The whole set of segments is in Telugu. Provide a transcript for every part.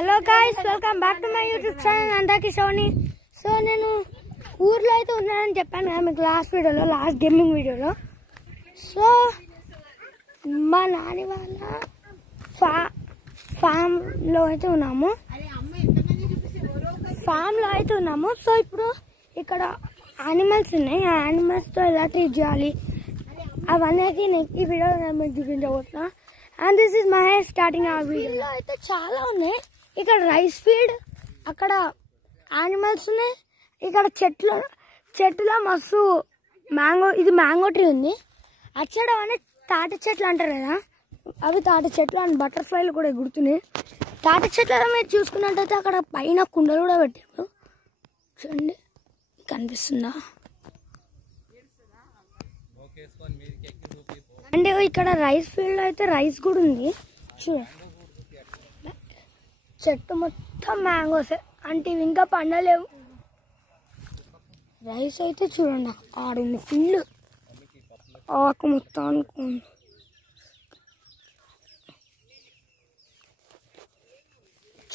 Hello guys, welcome back to my YouTube channel అందరికీ సోని. సో నేను ఊర్లో అయితే ఉన్నానని చెప్పాను కదా మీకు లాస్ట్ గేమింగ్ వీడియోలో. సో మా నాని వాళ్ళ ఫామ్లో అయితే ఉన్నాము. సో ఇప్పుడు ఇక్కడ యానిమల్స్ ఉన్నాయి. ఆ యానిమల్స్తో ఎలా ట్రీట్ చేయాలి అవన్నీ అయితే నేను ఈ వీడియోలో మీకు చూపించబోతున్నా. And this is my starting ఆ వీడియోలో అయితే చాలా ఉన్నాయి. ఇక్కడ రైస్ ఫీల్డ్, అక్కడ యానిమల్స్ ఉన్నాయి, ఇక్కడ చెట్టులో మస్తు ఇది మ్యాంగో ట్రీ ఉంది. అచ్చడం అనే తాటి చెట్లు అంటారు కదా, అవి తాటి చెట్లు అని బటర్ఫ్లైలు కూడా ఎగురుతున్నాయి. తాటి చెట్లలో మీరు చూసుకున్నట్టయితే అక్కడ పైన కుండలు కూడా పెట్టారు. చూడండి, కనిపిస్తుందా? అంటే ఇక్కడ రైస్ ఫీల్డ్ అయితే రైస్ కూడా ఉంది. చూడండి, చెట్టు మొత్తం మ్యాంగోస్, అంటే ఇవి ఇంకా పండలేవు. రైస్ అయితే చూడండి ఆడుంది ఫుల్, ఆకు మొత్తం అనుకోండి.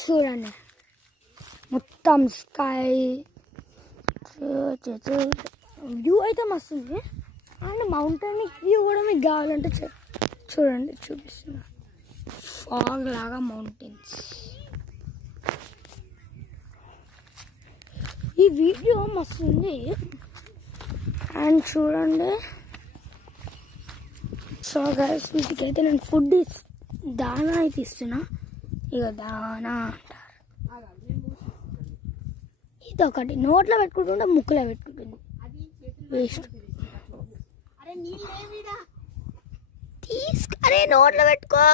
చూడండి మొత్తం స్కై వ్యూ అయితే మస్తు ఉంది. అండ్ మౌంటైన్ వ్యూ కూడా మీకు కావాలంటే చూడండి, చూపిస్తున్నా. ఫాగ్ లాగా మౌంటైన్స్. ఈ వీడియో మస్తు ఉంది. అండ్ చూడండి, సో గైస్ వీటికైతే నేను ఫుడ్ దానా అయితే ఇస్తున్నా. ఇక దానా అంటారు. ఇది ఒకటి నోట్లో పెట్టుకుంటుంటే ముక్కులో పెట్టుకుంటుంది, వేస్ట్. అరే నోట్లో పెట్టుకో.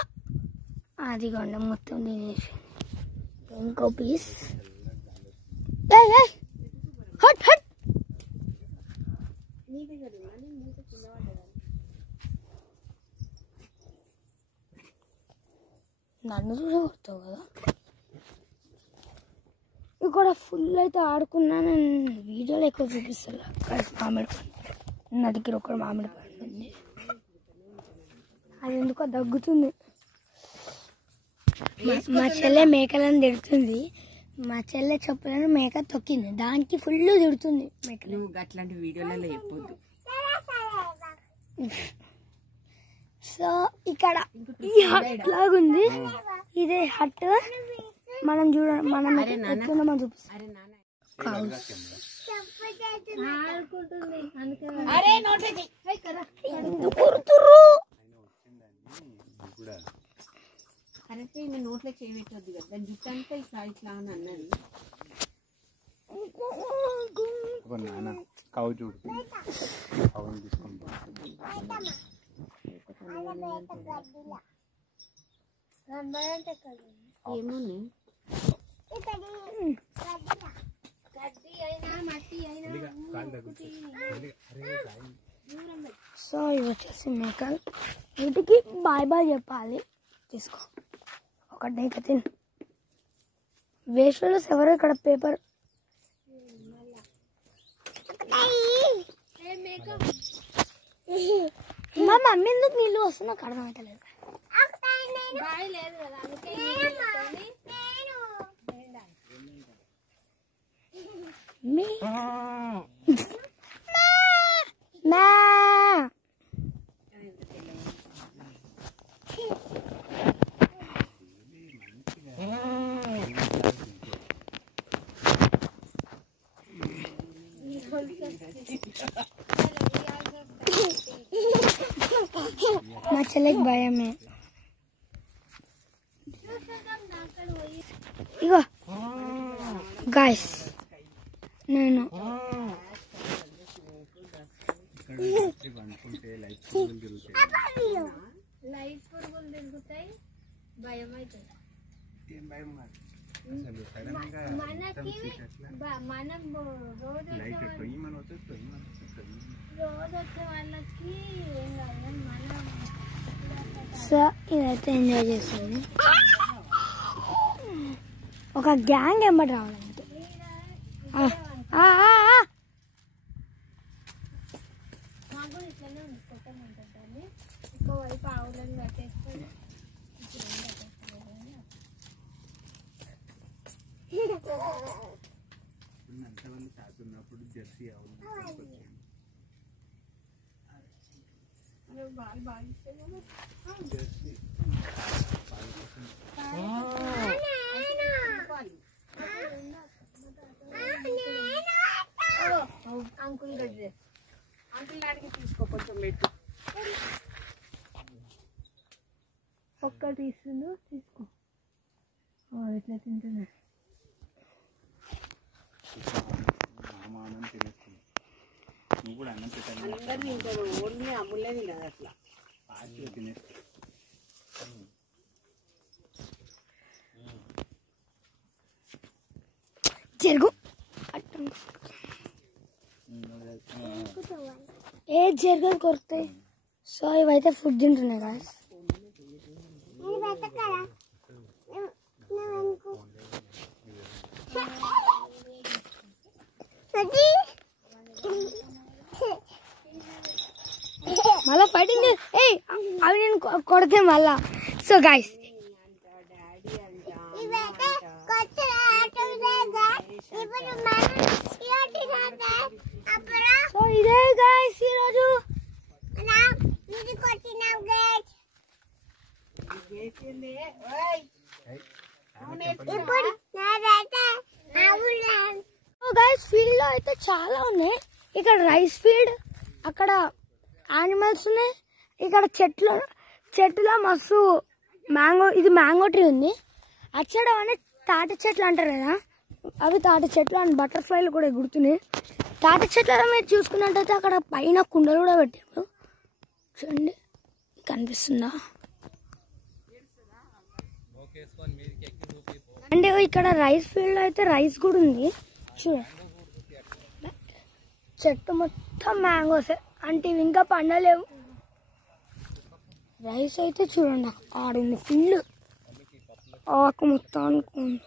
అదిగోండి మొత్తం తినేసి. ఇంకో పీస్. Hot hot. నన్ను చూసే కొడతావు కదా. ఇక్కడ ఫుల్ అయితే ఆడుకున్నా. నేను వీడియోలో ఎక్కువ చూపిస్తాను. మామిడి పండు నా దగ్గర ఒక మామిడి పండు ఉంది, అది ఎందుకో దగ్గుతుంది. మా చెల్లె మేకలను తిడుతుంది. మా చెల్లె చెప్పులను మేక తొక్కింది, దానికి ఫుల్ తిడుతుంది మేకలు. అట్లాంటి వీడియోలలో చెప్పొద్దు. సో ఇక్కడ ఈ హట్ లాగుంది, ఇదే హట్. మనం చూడండి, మనం ఎట్లుందో చూపిస్తాం. కరెక్ట్, నేను నోట్లో చేయబెట్టొద్దు కదా, జుట్టు అంతా ఇట్లా ఇట్లా అని అన్నది. ఏమోని సో ఇవి వచ్చేసి మేకలు. వీటికి బాయ్ బాయ్ చెప్పాలి. తీసుకో ఒకటి తిని. వేస్ట్ ఎవరు ఇక్కడ పేపర్. మా మమ్మీ ఎందుకు నీళ్ళు వస్తుంది నాకు అర్థమవుతలేదు. మా చెల్లెకి భయమే. ఇగో గాయ్స్, నేను లైట్ పురుగులు తిరుగుతాయి, భయం అవుతుంది మనకి. మనం రోజు వచ్చే వాళ్ళకి ఏం కాదు, మనం. సో ఇదైతే ఎంజాయ్ చేస్తుంది. ఒక గ్యాంగ్ ఎంబడి రావాలంటే. మాకు ఇట్లనే ఉంది, కొట్టమంటుంది. ఇంకోవైపు ఆవులను కట్టేసుకొని వాళ్ళు తాగుతున్నప్పుడు జెర్సీ ఆవులు జెర్సీ అంకుల్ దగ్గర అంకుల్ అడిగి తీసుకో కొంచెం పెట్టు. ఒక్కటి ఇస్తుందో తీసుకో. ఎట్లా తింటున్నా అన్నం తినేస్తుంది. నువ్వు కూడా అన్నం పెట్టాలి. అందరు తింటారు, ఓన్లీ అమ్ములే తినదు అట్లా. పార్టీలో తినేస్తుంది. జరుగు ఏ జరగదు కొరుకుతాయి. సో ఇవైతే ఫుడ్ తింటున్నాయి కదా. మళ్ళా ఫైటింగ్ అవి నేను కొడితే మళ్ళా. సో గైస్ సో ఇదే గైస్ ఈరోజు గైస్ ఫీల్డ్ లో అయితే చాలా ఉన్నాయి. ఇక్కడ రైస్ ఫీల్డ్, అక్కడ యానిమల్స్ ఉన్నాయి, ఇక్కడ చెట్టులో మస్తు మ్యాంగో, ఇది మ్యాంగో ట్రీ ఉంది. అచ్చడ అనే తాటి చెట్లు అంటారు కదా, అవి తాటి చెట్లు అని బటర్ఫ్లైలు కూడా గుర్తున్నాయి. తాటి చెట్లలో మీరు చూసుకున్నట్టయితే అక్కడ పైన కుండలు కూడా పెట్టారు. చూడండి కనిపిస్తుందా? అంటే ఇక్కడ రైస్ ఫీల్డ్ అయితే రైస్ కూడా ఉంది. చూడండి చెట్టు మొత్తం మ్యాంగోస్, అంటే ఇవి ఇంకా పండలేవు. రైస్ అయితే చూడండి ఆడింది ఫుల్ ఆకు మొత్తం అనుకోండి.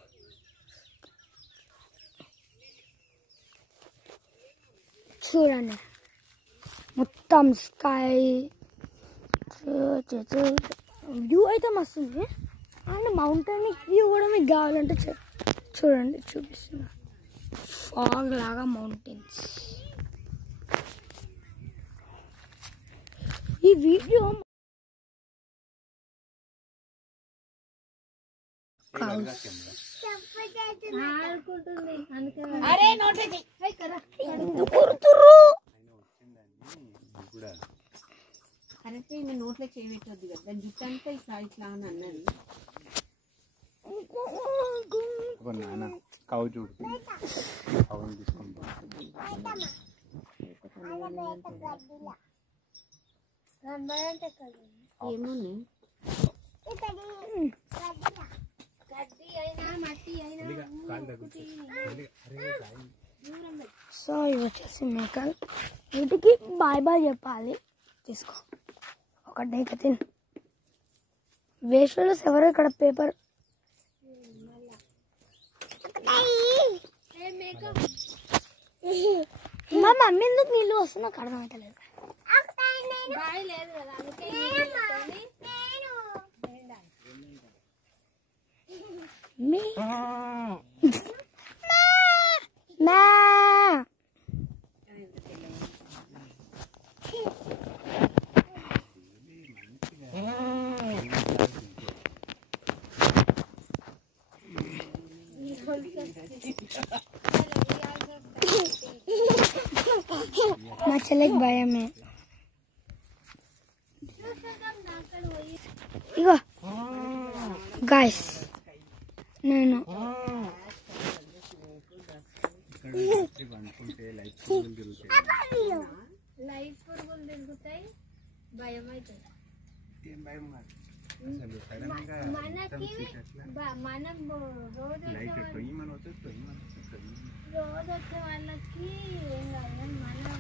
చూడండి మొత్తం స్కై వ్యూ అయితే మస్తు ఉంది. అండ్ మౌంటైన్ వ్యూ కూడా మీకు కావాలంటే చూడండి చూపిస్తున్నా. ఫాగ్ లాగా మౌంటైన్స్. ఈ వీడియో అరే నోట్లే కరెక్ట్. నేను నోట్లే చేయబెట్టద్దు కదా, దాని జుట్టు అంతా ఇట్లా ఇట్లా అని అన్నది. నాన్న కవు చూడు, కవుని తీసుకుంటా. ఏమోని సో ఇవి వచ్చేసి మేకలు. వీటికి బాయ్ బాయ్ చెప్పాలి. తీసుకో ఒకటే కథ. వేస్ట్ ఫెలోస్ ఎవరో ఇక్కడ పేపర్. మా మమ్మీ ఎందుకు నీళ్ళు వస్తున్నా నాకు అర్థమవుతలేదు. మా చెల్లెకి భయమే. ఇగో గాయస్ నేను లైట్ పురుగులు తిరుగుతాయి, భయం అవుతుంది. మనకి మనం రోజు వచ్చే వాళ్ళకి ఏం కాదు, మనం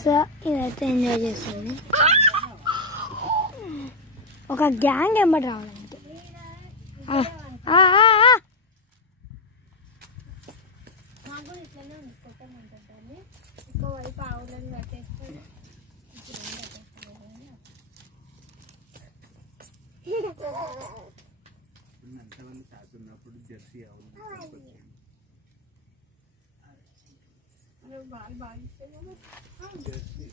సో ఇదైతే ఎంజాయ్ చేస్తుంది. ఒక గ్యాంగ్ ఎంబడి రావాలంటే మాకు ఇట్లనే ఉంది. కొట్టమంటుంటాను ఇంకో వైపు ఆవులను కట్టేసుకొని తాత ఉన్నప్పుడు జెర్సీ ఆవులు తీసుకొచ్చాను. జెర్సీ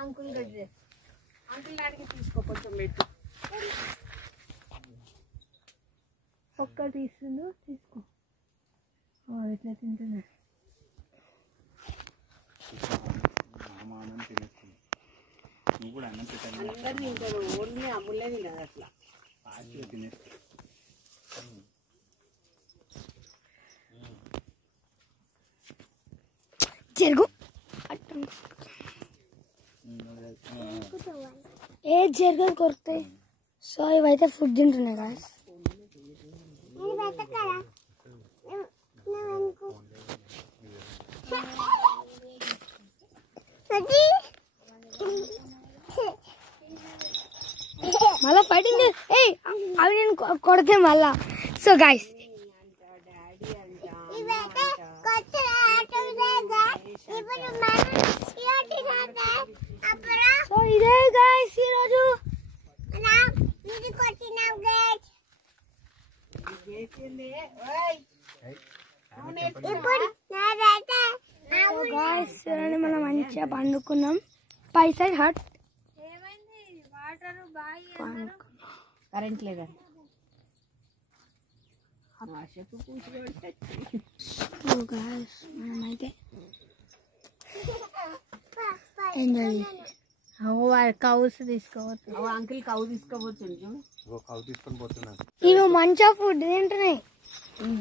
అంకుల్ దగ్గర అంకుల్ నాడికి తీసుకో కొంచెం పెట్టు. ఒక్కటి ఇస్తుందో తీసుకో. ఎట్లా తింటున్నా మామ అన్నం తినేస్తుంది. నువ్వు కూడా అన్నం పెట్టాలి. అందరు తింటారు, ఓన్లీ అమ్ములే తినదు అట్లా. ఫాస్ట్గా తినేస్తుంది. జరుగు. ఏ జరగదు కొరుకుతాయి. సో ఇవైతే ఫుడ్ తింటున్నాయి కదా. మళ్ళా ఫైటింగ్ అవి నేను కొడితే మళ్ళా. సో గైస్ సో ఇదే గైస్ ఈరోజు చూడండి మనం మంచిగా పండుకున్నాం. పై సైడ్ హట్ కరెంట్ లేదా మనమైతే ఎంజాయ్. కౌస్ తీసుకోవచ్చు. అంకుల్ కౌ తీసుకోవచ్చు. కౌ తీసుకొని పోతున్నాను. ఇవి మంచిగా ఫుడ్ తింటున్నాయి.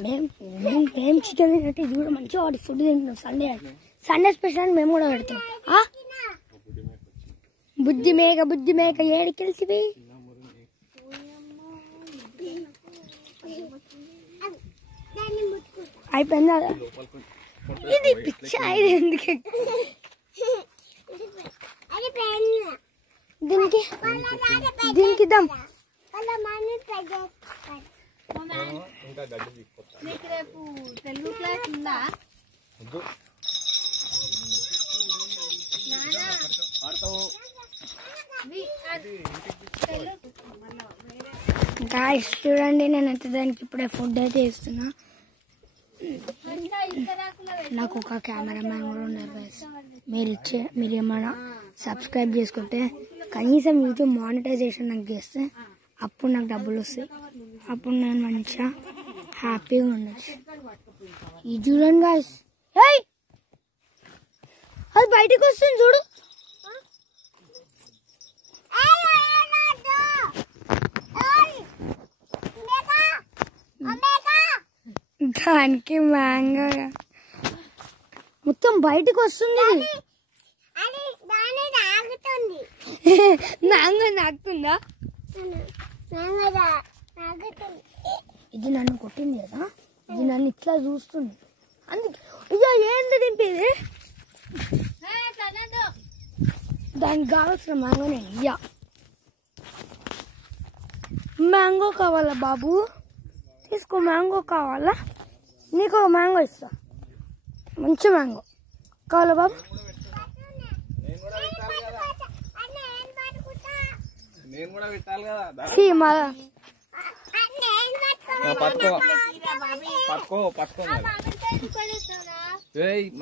మేము చికెన్ తిన్నట్టు ఇది కూడా మంచిగా వాటి ఫుడ్ తింటున్నాం. సండే స్పెషల్ మేము కూడా పెడతాం. బుద్ధి మేక ఏడికెళ్తివి? అయిపోయిందా? ఇది పిచ్చ ఇది ఎందుకు? దీనికి ఇద్దాం. నీకు రేపు తెలుగు క్లాస్ ఉందా? గాయ్స్ చూడండి, నేనైతే దానికి ఇప్పుడే ఫుడ్ అయితే ఇస్తున్నా. నాకు ఒక కెమెరామ్యాన్ కూడా ఉన్నారు గాయ్స్. మీరు ఏమైనా సబ్స్క్రైబ్ చేసుకుంటే కనీసం యూట్యూబ్ మానిటైజేషన్ నాకు చేస్తే అప్పుడు నాకు డబ్బులు వస్తాయి. అప్పుడు నేను మంచిగా హ్యాపీగా ఉండొచ్చు. ఇది చూడండి గాయ్స్, అది బయటకు వస్తుంది చూడు. దానికి మ్యాంగో మొత్తం బయటకు వస్తుంది. మ్యాంగో నాకుతుందా? ఇది నన్ను కొట్టింది కదా, ఇది నన్ను ఇట్లా చూస్తుంది. అందుకే ఇక ఏంది దింపేది? దానికి కావాల్సిన మ్యాంగో నేను ఇయ్యా. మ్యాంగో కావాలా బాబు? తీసుకో. మ్యాంగో కావాలా? నీకు ఒక మ్యాంగో ఇస్తా, మంచి మ్యాంగో కావాలా బాబు?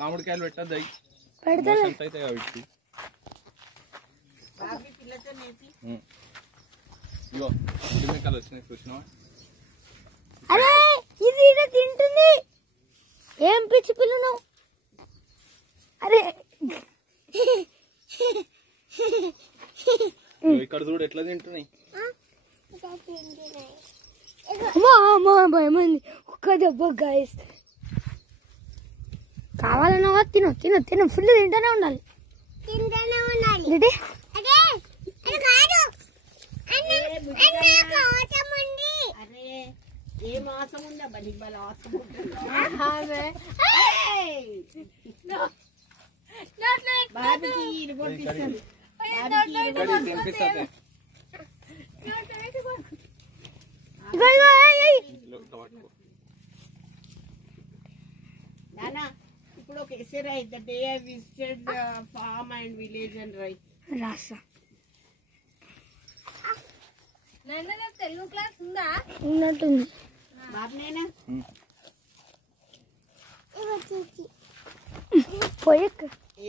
మామిడికాయలు పెట్టద్దు, పెడతా. అరే ఇది ఇలా తింటుంది. ఏం పిచ్చి పిల్లను? అరే ఇక్కడ చూడు ఎట్లా తింటున్నాయి. భయమైంది ఒక్క దెబ్బ. గాయస్ కావాలన్నా తిను తిను తిను, ఫుల్ తింటూనే ఉండాలి. ఏ మాసం ఉందా బలి బల ఇప్పుడు ఒక essay write the day I visited the farm and village and write రాసా. నన్ను తెలుగు క్లాస్ ఉందా? ఉన్నట్టుంది. బాబునేనా పోయి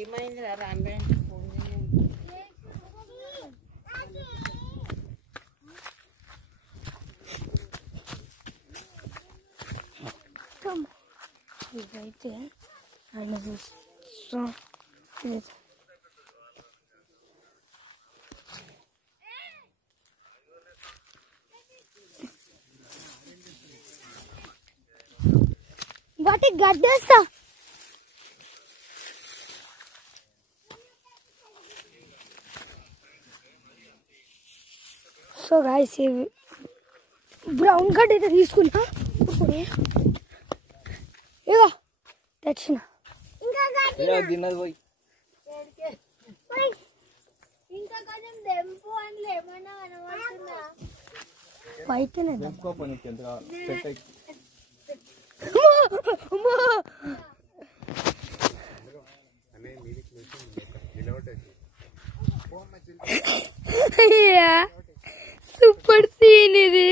ఏమైంది రా రాంబే ఫోన్ చేయండి. ఇదైతే ఆయన చూస్తా. వాటి గడ్డేస్తా. సో గాయ్స్ బ్రౌన్ గడ్డ అయితే తీసుకున్నా. ఇగో తెచ్చిన. ఇంకా కొంచెం దెంపు అని ఏమన్నా కనబడుతుందా? పైకినే సూపర్ సీన్ ఇది.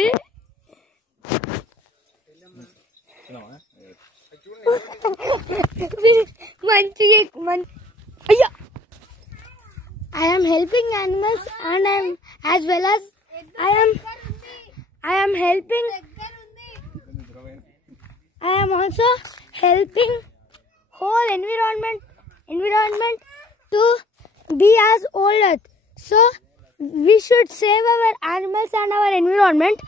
మంచిగా అయ్యా. I am helping animals and as well as I am helping. I am also helping whole environment to be as old earth. So we should save our animals and our environment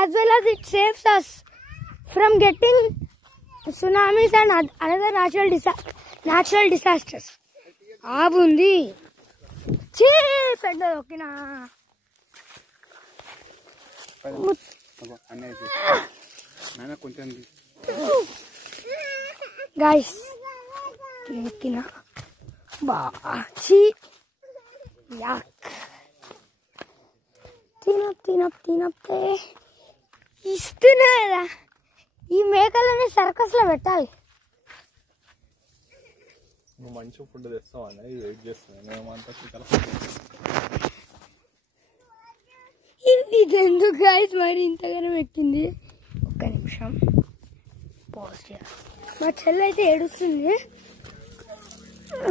as well as it saves us from getting tsunamis and other natural disasters. Abundi చీ పెద్ద ఓకేనా. గైస్ ఎక్కిన బాచి యాక్ తినప్తే ఇస్తున్నా కదా. ఈ మేకలని సర్కస్ లో పెట్టాలి. నువ్వు మంచి ఫుడ్ తెస్తావని వెయిట్ చేస్తున్నాను. ఇది ఎందుకు గాయస్ మరి ఇంతగానో ఎక్కింది. ఒక్క నిమిషం పాజ్ చేయాలి. మా చెల్లి అయితే ఏడుస్తుంది.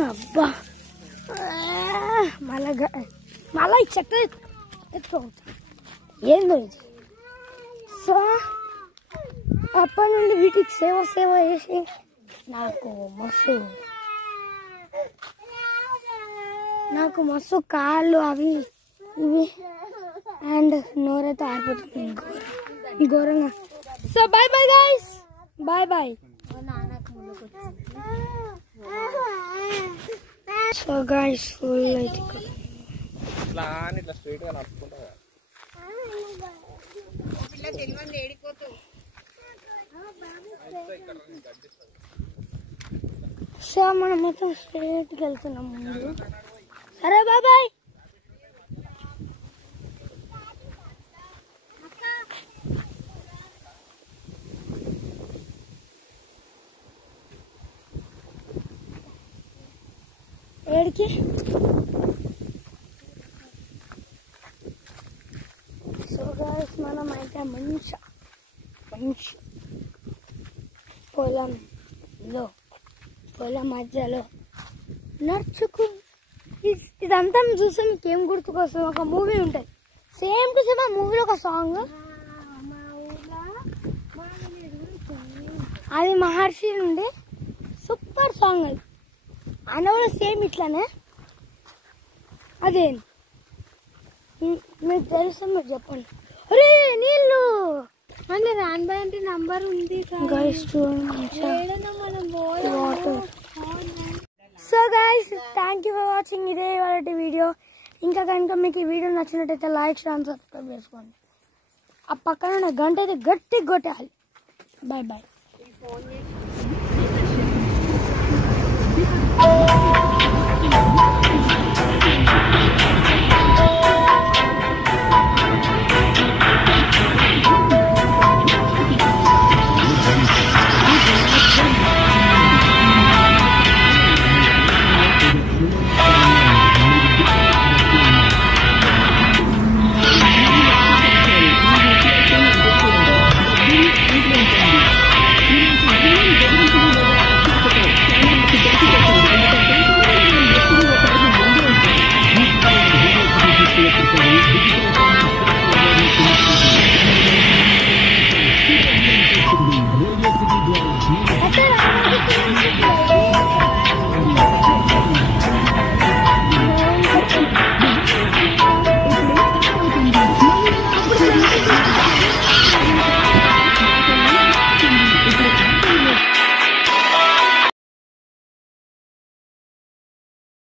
అబ్బా మళ్ళా ఈ చెట్టు ఎత్తుకోవచ్చు ఏందో ఇది. సో అప్పటి నుండి వీటికి సేవ చేసి నాకు మస్తు కాళ్ళు అవి ఇవి అండ్ నోరైతే ఆరిపోతుంది ఘోరంగా. So bye bye guys, bye bye. So guys full అయితే ఇట్లా స్ట్రైట్ గా నడుచుకుంటా. పిల్ల తెలియని ఏడిపోతూ. సో మనం మొత్తం స్ట్రైట్కి వెళ్తున్నాం ముందు. సరే బాయ్ బాయ్. ఏడికి సో గాయ్స్ మనం అయితే మంచి పొలం మధ్యలో నడుచుకు ఇదంతా చూస్తే మీకు ఏం గుర్తుకొస్తుంది? ఒక మూవీ ఉంటుంది సేమ్ టు సేమ్. ఆ మూవీలో ఒక సాంగ్ అది మహర్షి నుండి సూపర్ సాంగ్. అది అన్న కూడా సేమ్ ఇట్లానే. అదే మీకు తెలుసా? మీరు చెప్పండి. అరే నీళ్ళు అంటే రాన్బాయ్ అంటే నంబర్ ఉంది. So guys thank you for watching. ఇదే వాటి వీడియో. ఇంకా కనుక మీకు ఈ వీడియో నచ్చినట్టయితే లైక్ షేర్ సబ్స్క్రైబ్ చేసుకోండి. ఆ పక్కన ఉన్న గంట అయితే గట్టి కొట్టాలి. Bye bye.